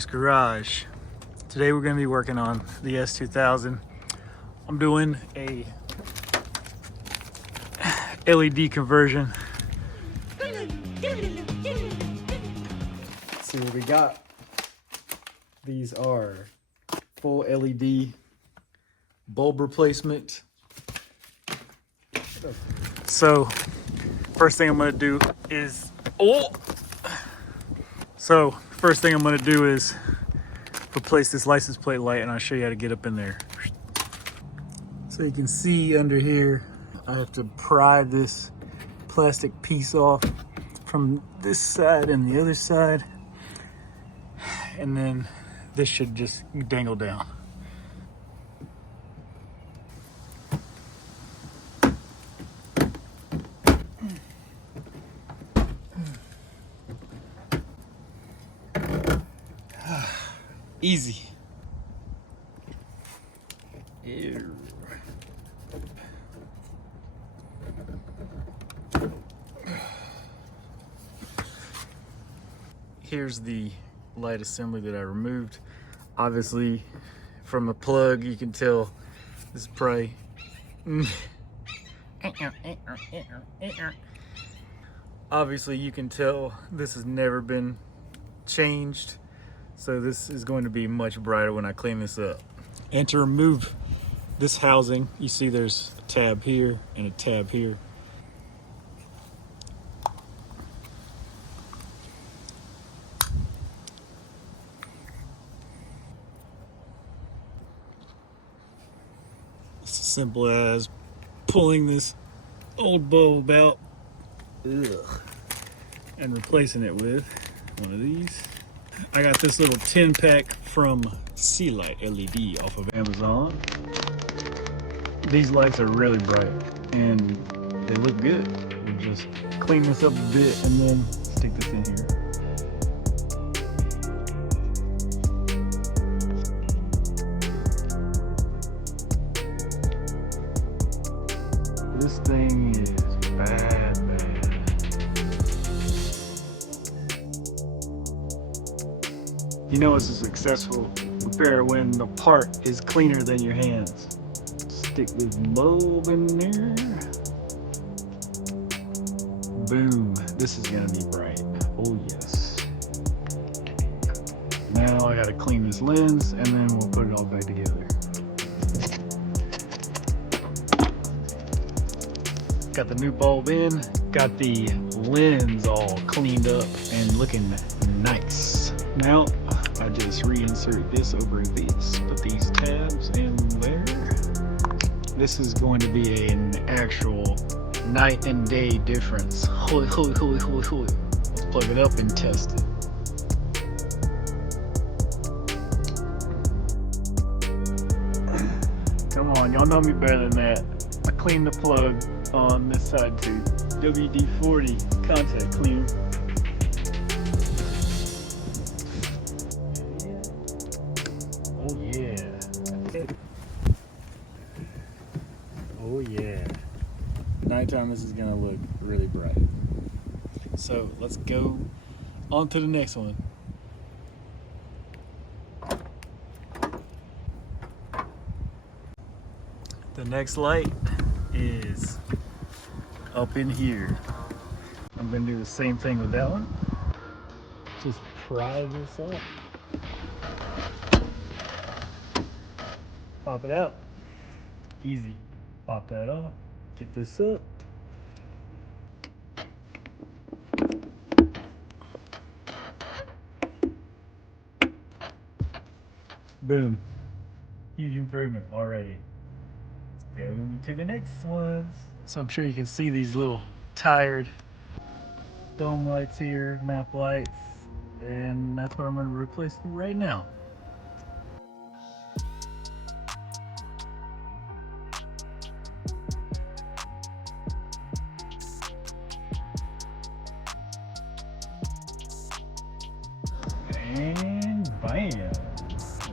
Turks garage. Today we're going to be working on the S2000. I'm doing a LED conversion. Let's see what we got. These are full LED bulb replacement. So first thing I'm going to do is replace this license plate light, and I'll show you how to get up in there. So you can see under here, I have to pry this plastic piece off from this side and the other side, and then this should just dangle down. Easy. Ew. Here's the light assembly that I removed. Obviously, from the plug, you can tell this is probably obviously you can tell this has never been changed. So this is going to be much brighter when I clean this up. And to remove this housing, you see there's a tab here and a tab here. It's as simple as pulling this old bulb out and replacing it with one of these. I got this little 10 pack from Sea Light LED off of Amazon. These lights are really bright and they look good. You just clean this up a bit and then stick this in here. This thing is bad. You know it's a successful repair when the part is cleaner than your hands. Stick this bulb in there. Boom. This is gonna be bright. Oh yes. Now I gotta clean this lens and then we'll put it all back together. Got the new bulb in, got the lens all cleaned up and looking nice. Now I just reinsert this over this, put these tabs in there. This is going to be an actual night and day difference. Let's plug it up and test it. Come on, y'all know me better than that. I cleaned the plug on this side too. WD-40 contact cleaner. Oh yeah. Oh yeah. Nighttime this is gonna look really bright. So let's go on to the next one. The next light is up in here. I'm gonna do the same thing with that one. Just pry this up. Pop it out. Easy. Pop that off. Get this up. Boom. Huge improvement already. Let's go to the next ones. So I'm sure you can see these little tired dome lights here, map lights, and that's what I'm going to replace right now. And bam!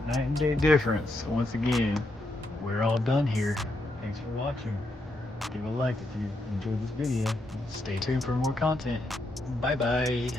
Night and day difference. Once again, we're all done here. Thanks for watching. Give a like if you enjoyed this video. Stay tuned for more content. Bye bye.